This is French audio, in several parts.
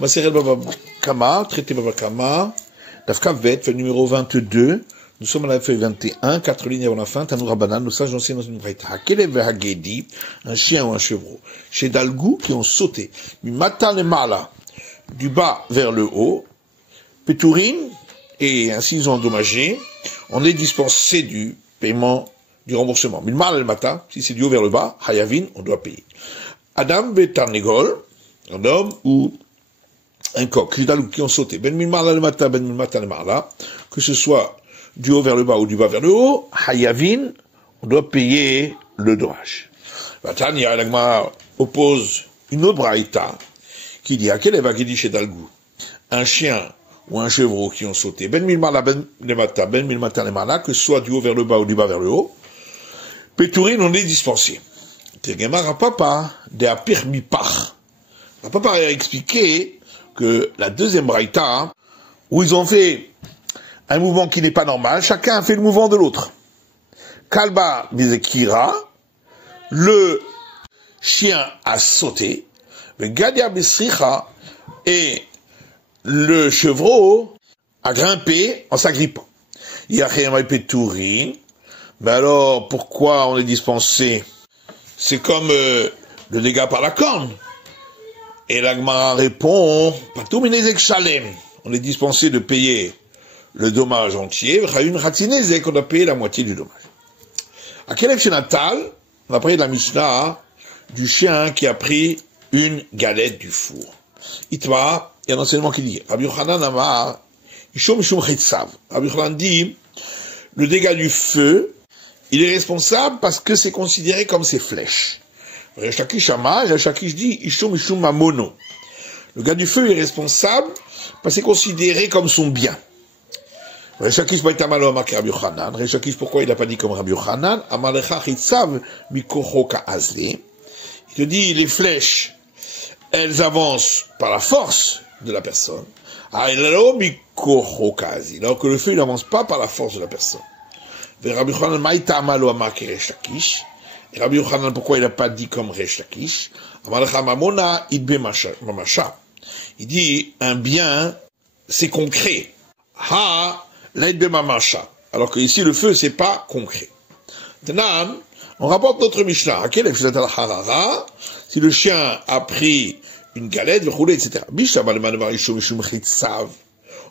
Maseret Baba Kama, traité Baba Kama, Dafka Vet, feuille numéro 22. Nous sommes à la feuille 21, 4 lignes avant la fin, Tanoura Banan, nos sages enseignent dans une braïta. Hakelev Hagedi, un chien ou un chevreau. Chez Dalgou, qui ont sauté. Mimata le Mala, du bas vers le haut. Pétourine, et ainsi ils ont endommagé. On est dispensé du paiement, du remboursement. Mimala le Mata, si c'est du haut vers le bas, Hayavin, on doit payer. Adam Betarnegol, un homme ou un coq, qui ont sauté. Ben Mimala le Mata, Ben Mimata le Mala, que ce soit du haut vers le bas ou du bas vers le haut, Hayavin, on doit payer le dommage. Vatania, l'agma oppose une autre braïta qui dit, à quel est qui dit chez Dalgou, un chien ou un chevreau qui ont sauté, ben milmala, ben mata, le mala, que ce soit du haut vers le bas ou du bas vers le haut, Pétourine, on est dispensé. Tegema Rapapa, de Apir Mipach. Rapapa a expliqué que la deuxième braïta, où ils ont fait un mouvement qui n'est pas normal, chacun a fait le mouvement de l'autre. Kalba Bizekira, le chien a sauté, Gadia Bisricha, et le chevreau a grimpé en s'agrippant. Yachem Pétourine, mais alors pourquoi on est dispensé? C'est comme le dégât par la corne. Et l'Agmara répond, Patou Minezek Shalem, on est dispensé de payer le dommage entier, qu'on a payé la moitié du dommage. À Kelev Natal, on a parlé de la Mishnah du chien qui a pris une galette du four. Itma, il y a un enseignement qui dit, Rabbi Yochanan Amar, Ishom Ishom Chitzav. Rabbi Yochanan dit, le dégât du feu, il est responsable parce que c'est considéré comme ses flèches. Rechakish Amar, Rechakish dit, Ishom Ishom Mamono. Le gars du feu est responsable parce que c'est considéré comme son bien. Rechakish Baïtamalo Amar Rabbi Yochanan. Rechakish, pourquoi il n'a pas dit comme Rabbi Yochanan? Amalecha Chitzav Mikochoka Azli. Il te dit, les flèches, elles avancent par la force de la personne. Alors que le feu, il n'avance pas par la force de la personne. Et Rabbi Yochanan, pourquoi il n'a pas dit comme Resh Lakish? Il dit, un bien, c'est concret. Alors que ici, le feu, c'est pas concret. On rapporte notre Mishnah. Si le chien a pris une galette, etc.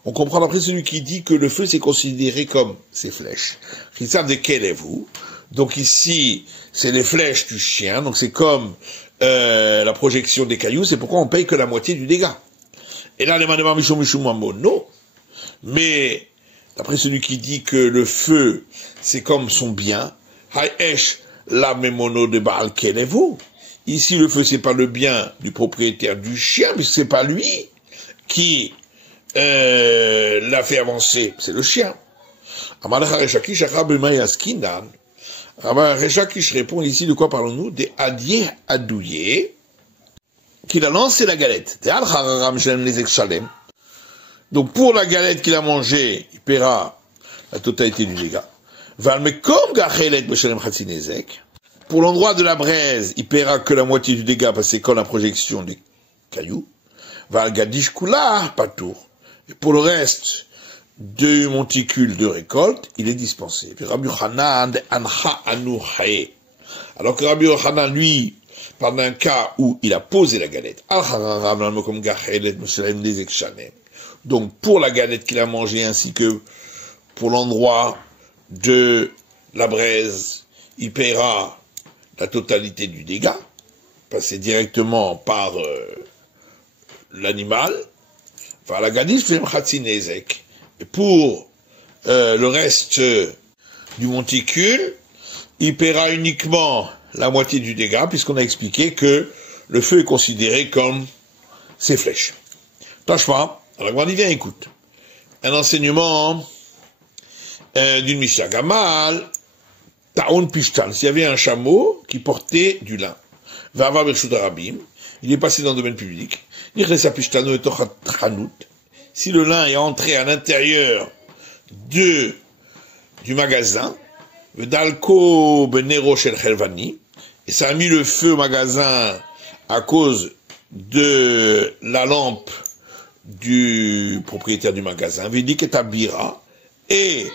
On comprend après celui qui dit que le feu c'est considéré comme ses flèches. Chitzav de quel est vous? Donc ici, c'est les flèches du chien, donc c'est comme la projection des cailloux, c'est pourquoi on paye que la moitié du dégât. Et là, les manemar mishum mono. Mais, d'après celui qui dit que le feu, c'est comme son bien, haesh la memono de Baal quel est vous? Ici, le feu, c'est pas le bien du propriétaire du chien, mais c'est pas lui qui l'a fait avancer, c'est le chien. Rechakish répond ici, de quoi parlons-nous? Des adier adouillés, qu'il a lancé la galette. Donc, pour la galette qu'il a mangée, il paiera la totalité du dégât. Pour l'endroit de la braise, il paiera que la moitié du dégât parce que c'est comme la projection des cailloux. Valgadish kula patour. Et pour le reste du monticule de récolte, il est dispensé. Alors que Rabbi Yochanan, lui, parle d'un cas où il a posé la galette. Donc pour la galette qu'il a mangée ainsi que pour l'endroit de la braise, il paiera la totalité du dégât, passé directement par l'animal, par la gadis nezek. Et pour le reste du monticule, il paiera uniquement la moitié du dégât, puisqu'on a expliqué que le feu est considéré comme ses flèches. Tashma, alors on y vient, écoute. Un enseignement d'une Mishnah Gamal, Taon Pishtan, s'il y avait un chameau qui portait du lin, Vava Bershut Arabim, il est passé dans le domaine public, si le lin est entré à l'intérieur du magasin, Dalko Benero Shel Chelvani, et ça a mis le feu au magasin à cause de la lampe du propriétaire du magasin, Vidi Ketabira, et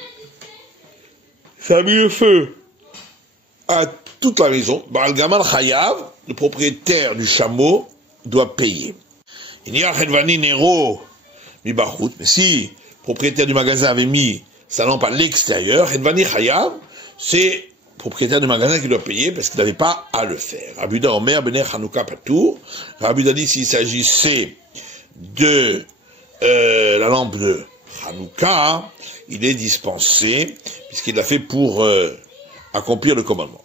ça a mis le feu à toute la maison. Baal Gamal Chayav, le propriétaire du chameau, doit payer. Il y a Chedvani Nero Mibachut, mais si le propriétaire du magasin avait mis sa lampe à l'extérieur, Chedvani Chayav, c'est le propriétaire du magasin qui doit payer parce qu'il n'avait pas à le faire. Rabuda Omer Bener Hanouka Patour, Rabuda dit s'il s'agissait de la lampe de Hanouka, il est dispensé, puisqu'il l'a fait pour accomplir le commandement.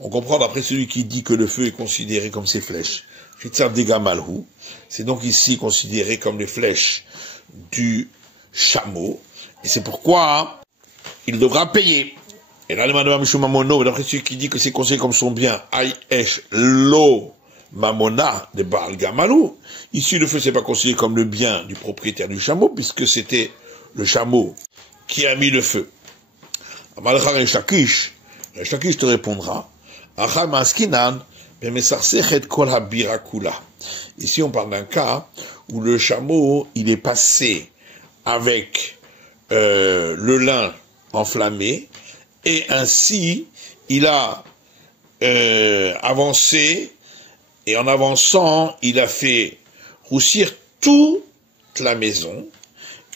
On comprend d'après celui qui dit que le feu est considéré comme ses flèches. C'est donc ici considéré comme les flèches du chameau, et c'est pourquoi il devra payer. Et là, d'après celui qui dit que c'est considéré comme son bien, Aïesh Lo Mamona de Baal Gamalou. Ici, le feu, c'est pas considéré comme le bien du propriétaire du chameau, puisque c'était le chameau qui a mis le feu. Le Shakish te répondra. Ici, on parle d'un cas où le chameau, il est passé avec le lin enflammé, et ainsi, il a avancé, et en avançant, il a fait roussir toute la maison,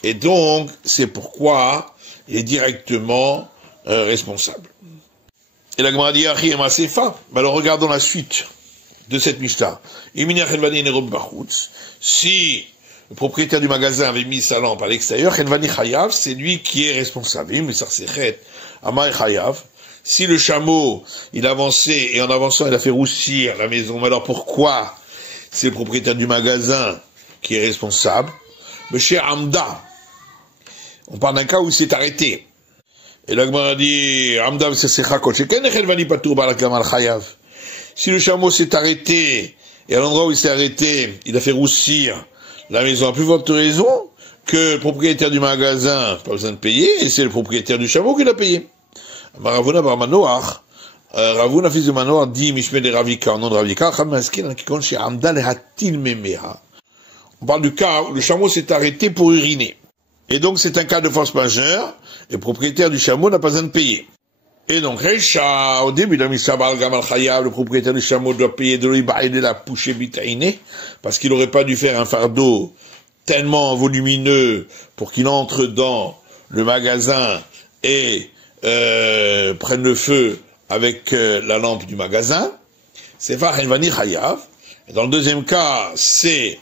et donc, c'est pourquoi il est directement responsable. Et la Gemara dit, alors regardons la suite de cette Mishnah. Si le propriétaire du magasin avait mis sa lampe à l'extérieur, c'est lui qui est responsable. Si le chameau, il avançait, et en avançant, il a fait roussir la maison, mais alors pourquoi c'est le propriétaire du magasin qui est responsable? Monsieur Amda, on parle d'un cas où il s'est arrêté. Et la Gemara dit, Amda, si le chameau s'est arrêté, et à l'endroit où il s'est arrêté, il a fait roussir la maison, à plus forte raison que le propriétaire du magasin, pas besoin de payer, et c'est le propriétaire du chameau qui l'a payé. Ravuna bar Manoach, Ravuna fils de Manoach dit, Mishme de Ravika, au nom de Ravika, on parle du cas où le chameau s'est arrêté pour uriner. Et donc c'est un cas de force majeure, et le propriétaire du chameau n'a pas besoin de payer. Et donc, Recha, au début de la Mishnah, le propriétaire du chameau doit payer de l'Ibaïd la pouche bitaïné, parce qu'il n'aurait pas dû faire un fardeau tellement volumineux pour qu'il entre dans le magasin et prenne le feu avec la lampe du magasin. C'est Vachenvani Chayav. Et dans le deuxième cas, c'est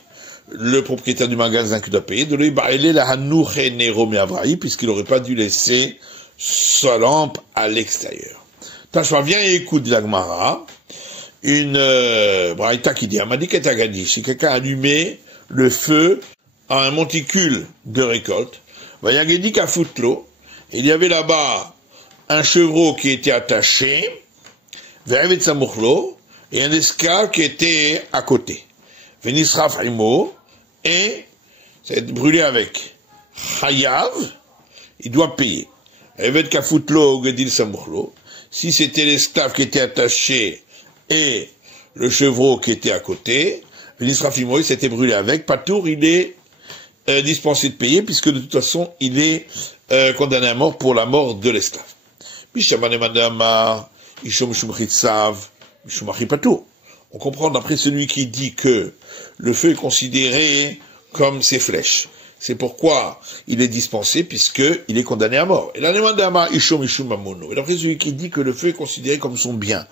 le propriétaire du magasin qui doit payer de l'Ibaïd la Hanouche Nero Meavraï, puisqu'il n'aurait pas dû laisser sa lampe à l'extérieur. Tashma, viens et écoute, dit la Gemara, une braïta qui dit, Amadik et Agadi, si quelqu'un allumait le feu à un monticule de récolte, Vayagedi Kafutlo, il y avait là-bas un chevreau qui était attaché, Verevet Samuchlo, et un esclave qui était à côté. Venisraf Imo, et c'est brûlé avec Chayav, il doit payer. Si c'était l'esclave qui était attaché et le chevreau qui était à côté, l'Israfimo, il s'était brûlé avec, Patour, il est dispensé de payer, puisque de toute façon, il est condamné à mort pour la mort de l'esclave. On comprend d'après celui qui dit que le feu est considéré comme ses flèches. C'est pourquoi il est dispensé, puisqu'il est condamné à mort. Et la demande d'Ama Ishom Ishum Mamono. Et d'après celui qui dit que le feu est considéré comme son bien.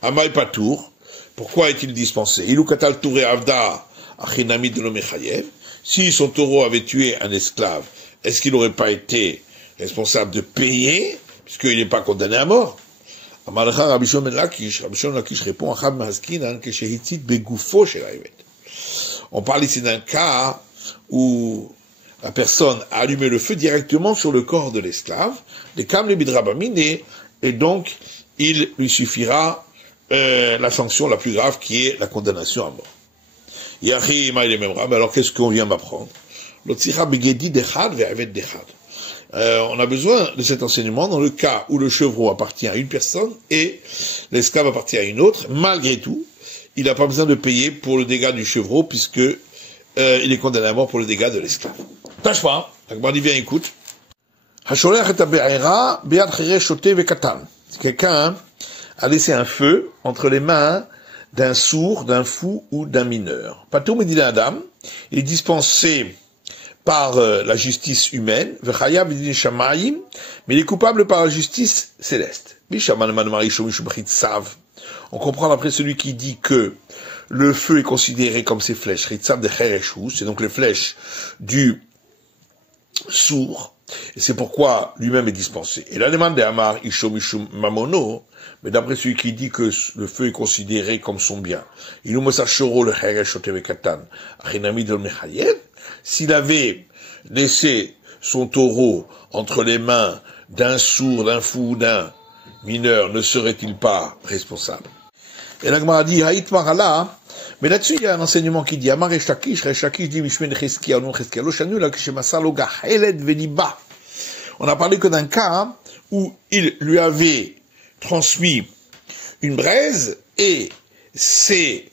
Ama Patour, pourquoi est-il dispensé? Ilou Katal Touré Avda Achinami de l'Omechayev. Si son taureau avait tué un esclave, est-ce qu'il n'aurait pas été responsable de payer, puisqu'il n'est pas condamné à mort? Amalcha Rabbi Shimon Lakish répond Achad Mahaskinan que Shehitzit Begoufo Shel Haïvet. On parle ici d'un cas où la personne a allumé le feu directement sur le corps de l'esclave, les kam le bidrabamine, et donc il lui suffira la sanction la plus grave qui est la condamnation à mort. Yahi ma il est même rab, alors qu'est-ce qu'on vient m'apprendre? L'otzira begedi dechad ve'avet dechad. On a besoin de cet enseignement dans le cas où le chevreau appartient à une personne et l'esclave appartient à une autre. Malgré tout, il n'a pas besoin de payer pour le dégât du chevreau, puisque il est condamné à mort pour le dégât de l'esclave. Tâche pas, l'Agmara dit bien, écoute. Si quelqu'un a laissé un feu entre les mains d'un sourd, d'un fou ou d'un mineur. Patou Medina Adam, il est dispensé par la justice humaine, mais il est coupable par la justice céleste. On comprend après celui qui dit que le feu est considéré comme ses flèches, c'est donc les flèches du sourd, et c'est pourquoi lui-même est dispensé. Et la demande d'Amar Ishom Ishum Mamono, mais d'après celui qui dit que le feu est considéré comme son bien, s'il avait laissé son taureau entre les mains d'un sourd, d'un fou, d'un mineur, ne serait-il pas responsable? Et la Gemara dit, Haït Marala, mais là-dessus, il y a un enseignement qui dit, Amar Eshakish dit, Mishmen Cheskia, non Cheskia, lo Shanu, la Kishemassaloga, Heled Veliba. On a parlé que d'un cas où il lui avait transmis une braise et c'est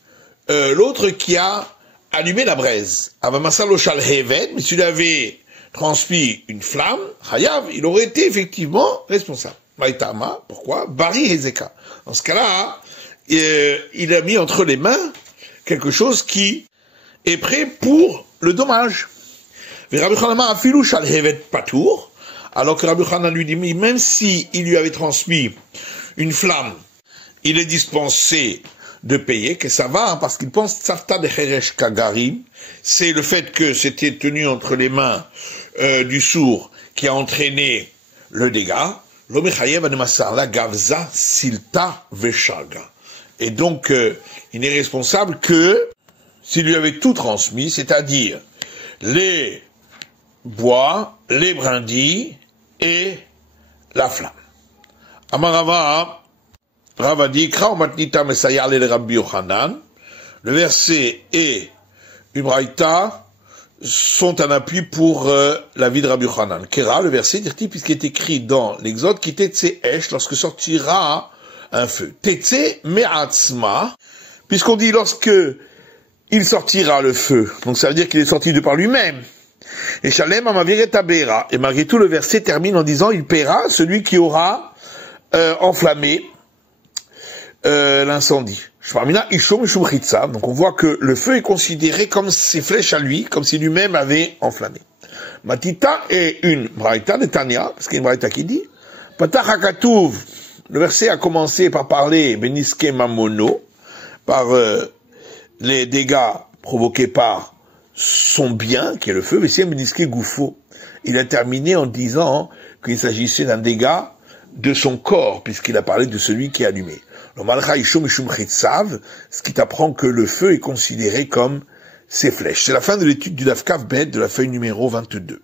l'autre qui a allumé la braise. Avamassalo Shal Heved, mais s'il avait transmis une flamme, Hayav, il aurait été effectivement responsable. Maïtama, pourquoi? Bari Hezeka. Dans ce cas-là, il a mis entre les mains quelque chose qui est prêt pour le dommage. Alors que Rabbi Chanan lui dit, même si il lui avait transmis une flamme, il est dispensé de payer, que ça va, hein, parce qu'il pense Tsafta de Cheresh Kagarim, c'est le fait que c'était tenu entre les mains du sourd qui a entraîné le dégât. Et donc, il n'est responsable que s'il lui avait tout transmis, c'est-à-dire les bois, les brindilles et la flamme. Amarava, Rava dit, le verset et une braïta sont un appui pour la vie de Rabbi Yochanan. Kera, le verset, dit-il, puisqu'il est écrit dans l'Exode, qui Tetse Esh, lorsque sortira un feu. Tetse Me'atzma, puisqu'on dit lorsque il sortira le feu. Donc ça veut dire qu'il est sorti de par lui-même. Et Shalem Amavir Tabera. Et malgré tout, le verset termine en disant, il paiera celui qui aura enflammé l'incendie. Donc on voit que le feu est considéré comme ses flèches à lui, comme si lui-même avait enflammé. Matita est une braïta de Tania, parce qu'il y a une braïta qui dit, Patach HaKatuv, le verset a commencé par parler Beniske Mamono, par les dégâts provoqués par son bien, qui est le feu, Vesiem Beniske Goufo. Il a terminé en disant qu'il s'agissait d'un dégât de son corps, puisqu'il a parlé de celui qui est allumé. Le Malcha Ishum Ishum Chitzav, ce qui t'apprend que le feu est considéré comme ses flèches. C'est la fin de l'étude du Daf Kaf Bet de la feuille numéro 22.